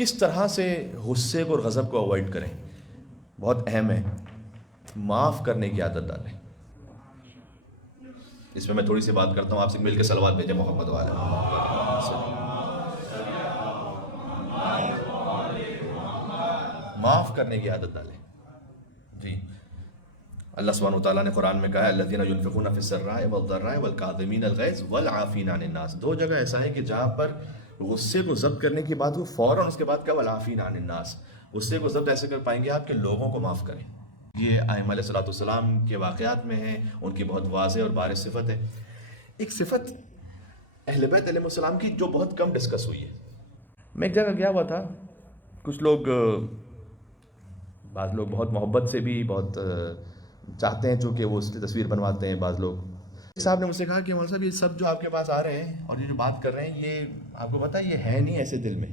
کس طرح سے غصے کو اور غضب کو اوائڈ کریں؟ بہت اہم ہے، معاف کرنے کی عادت ڈالیں۔ اس میں تھوڑی سی بات کرتا ہوں، آپ سے مل کے صلوات بھیجیں محمد والے معاف کرنے کی عادت ڈالیں۔ جی، اللہ سبحانہ وتعالیٰ نے قرآن میں کہا ہے الذین ينفقون فی السراء والضراء والکاظمین الغیظ والعافین عن الناس۔ دو جگہ ایسا ہے کہ جہاں پر غصے کو ضبط کرنے کی بات ہو، فوراً اس کے بعد کہا والعافین عن الناس۔ غصے کو ضبط ایسے کر پائیں گے آپ کہ لوگوں کو معاف کریں۔ یہ ائمہ علیہ الصلوۃ والسلام کے واقعات میں ہے، ان کی بہت واضح اور بارز صفت ہے۔ ایک صفت اہل بیت علیہ السلام کی جو بہت کم ڈسکس ہوئی ہے۔ میں ایک جگہ گیا ہوا تھا، کچھ لوگ، بعض لوگ بہت محبت سے بھی بہت چاہتے ہیں چونکہ وہ اس کی تصویر بنواتے ہیں۔ بعض لوگ صاحب نے مجھ سے کہا کہ مولانا صاحب یہ سب جو آپ کے پاس آ رہے ہیں اور یہ جو بات کر رہے ہیں، یہ آپ کو پتہ ہے یہ ہے نہیں ایسے دل میں۔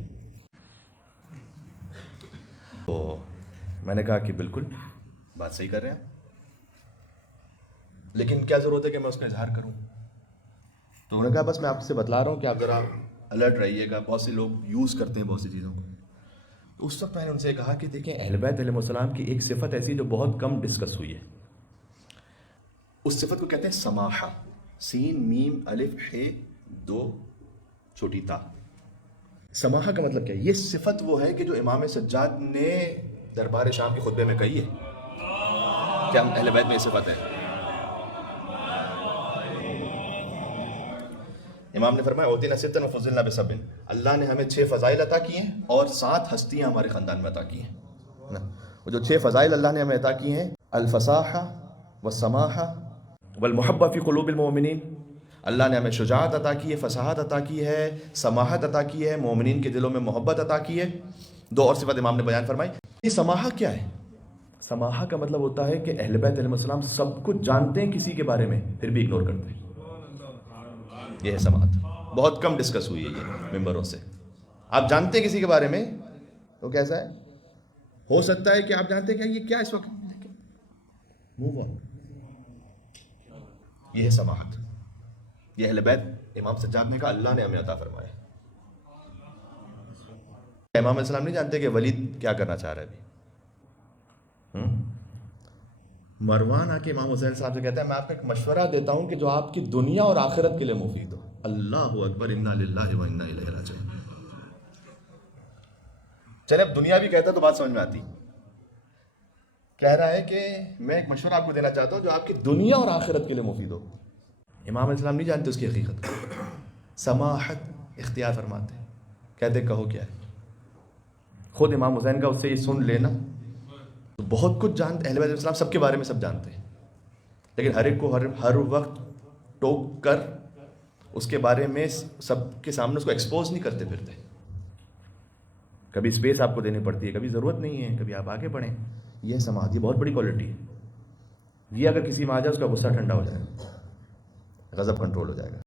تو میں نے کہا کہ بالکل بات صحیح کر رہے ہیں، لیکن کیا ضرورت ہے کہ میں اس کا اظہار کروں؟ تو انہوں نے کہا بس میں آپ سے بتلا رہا ہوں کہ آپ ذرا الرٹ رہیے گا، بہت سے لوگ یوز کرتے ہیں بہت سی چیزوں کو۔ تو اس وقت میں نے ان سے کہا کہ دیکھیں اہل بیت علیہ السلام کی ایک صفت ایسی جو بہت کم ڈسکس ہوئی ہے، اس صفت کو کہتے ہیں سماحہ، سین میم الف ح دو چھوٹی تا۔ سماحہ کا مطلب کیا ہے؟ یہ صفت وہ ہے کہ جو امام سجاد نے دربار شام کے خطبے میں کہی ہے۔ کیا اہل بیت میں یہ صفت ہے؟ امام نے فرمایا اوتینا ستن وفضلنا بسبع، اللہ نے ہمیں 6 فضائل عطا کی ہیں اور 7 ہستیاں ہمارے خاندان میں عطا کی ہیں۔ وہ جو 6 فضائل اللہ نے ہمیں عطا کی ہیں، الفصاحہ والسماحہ والمحبہ فی قلوب المؤمنین، اللہ نے ہمیں شجاعت عطا کی ہے، فصاحت عطا کی ہے، سماحت عطا کی ہے، مومنین کے دلوں میں محبت عطا کی ہے۔ 2 اور صفت امام نے بیان فرمائی۔ یہ سماحہ کیا ہے؟ سماحہ کا مطلب ہوتا ہے کہ اہل بیت علیہ السلام سب کچھ جانتے ہیں کسی کے بارے میں، پھر بھی اگنور کرتے ہیں۔ یہ ہے سماحت، بہت کم ڈسکس ہوئی ہے یہ ممبروں سے۔ آپ جانتے ہیں کسی کے بارے میں تو کیسا ہے؟ ہو سکتا ہے کہ آپ جانتے ہیں کہ یہ کیا اس وقت، موو آن۔ یہ ہے سماحت، یہ اہل بیت امام سجاد نے کہا اللہ نے ہمیں عطا فرمایا۔ امام علیہ السلام نہیں جانتے کہ ولید کیا کرنا چاہ رہا ہے ابھی۔ مروان آ کے امام حسین صاحب سے کہتا ہے میں آپ کو ایک مشورہ دیتا ہوں کہ جو آپ کی دنیا اور آخرت کے لیے مفید ہو۔ اللہ اکبر، انا للہ و انا الیہ راجعون۔ چلے اب دنیا بھی کہتا تو بات سمجھ میں آتی۔ کہہ رہا ہے کہ میں ایک مشورہ آپ کو دینا چاہتا ہوں جو آپ کی دنیا اور آخرت کے لیے مفید ہو۔ امام علیہ السلام نہیں جانتے اس کی حقیقت، سماحت اختیار فرماتے ہیں، کہتے کہو کیا ہے۔ خود امام حسین کا اس سے یہ سن لینا، تو بہت کچھ جانتے، اہل بیت علیہ السلام سب کے بارے میں سب جانتے ہیں، لیکن ہر ایک کو ہر وقت ٹوک کر اس کے بارے میں سب کے سامنے اس کو ایکسپوز نہیں کرتے پھرتے۔ کبھی اسپیس آپ کو دینی پڑتی ہے، کبھی ضرورت نہیں ہے، کبھی آپ آگے بڑھیں۔ یہ سماحت، یہ بہت بڑی کوالٹی ہے۔ یہ اگر کسی میں آ جائے اس کا غصہ ٹھنڈا ہو جائے گا، غضب کنٹرول ہو جائے گا۔